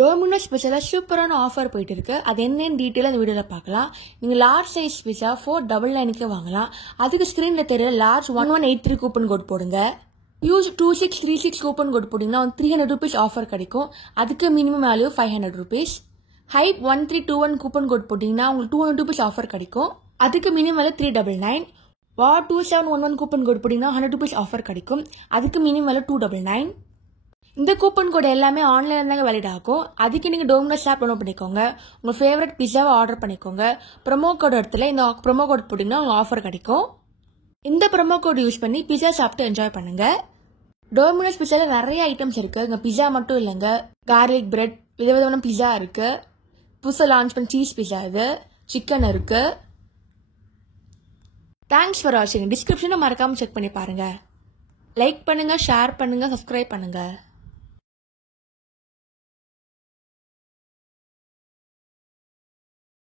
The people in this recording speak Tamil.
டொமினோஸ் ஸ்பெஷலாக சூப்பரான ஆஃபர் போயிட்டு இருக்கு. அது என்னன்னு டீட்டெயிலாக இந்த வீடியோவில் பார்க்கலாம். நீங்கள் லார்ஜ் சைஸ் பிஸா 499 வாங்கலாம். அதுக்கு ஸ்க்ரீனில் தெரியல லார்ஜ் 1183 கூப்பன் கோட் போடுங்க. யூஸ் 2636 கூப்பன் கோட் போட்டிங்கன்னா ₹300 ஆஃபர் கிடைக்கும். அதுக்கு minimum value ₹500. Hype 1321 coupon code போட்டிங்கன்னா உங்களுக்கு ₹200 ஆஃபர் கிடைக்கும். அதுக்கு minimum value $399. War 2711 coupon code போட்டிங்கன்னா ₹100 ஆஃபர் கிடைக்கும். அதுக்கு மினிமம் வேல்யூ $299. இந்த கூப்பன் கோட் எல்லாமே ஆன்லைனில் தாங்க வேலிட் ஆகும். அதுக்கு நீங்கள் டொமினோஸ் ஆப் டவுன்லோட் பண்ணிக்கோங்க. உங்கள் ஃபேவரட் பிஸாவை ஆர்டர் பண்ணிக்கோங்க. ப்ரொமோ கோட் இடத்துல இந்த ப்ரொமோ கோட் போட்டிங்கன்னா உங்களுக்கு ஆஃபர் கிடைக்கும். இந்த ப்ரொமோ கோட் யூஸ் பண்ணி பிஸா சாப்பிட்டு என்ஜாய் பண்ணுங்க. டொமினோஸ் பிஸாவில் நிறைய ஐட்டம்ஸ் இருக்குது. இங்கே பிஸா மட்டும் இல்லைங்க, கார்லிக் பிரெட், விதவிதமான பிஸா இருக்குது. புதுசாக லான்ச் பண்ண சீஸ் பிஸா, இது சிக்கன் இருக்குது. தேங்க்ஸ் ஃபார் வாட்சிங். டிஸ்கிரிப்ஷனை மறக்காமல் செக் பண்ணி பாருங்கள். லைக் பண்ணுங்கள், ஷேர் பண்ணுங்கள், சப்ஸ்கிரைப் பண்ணுங்கள்.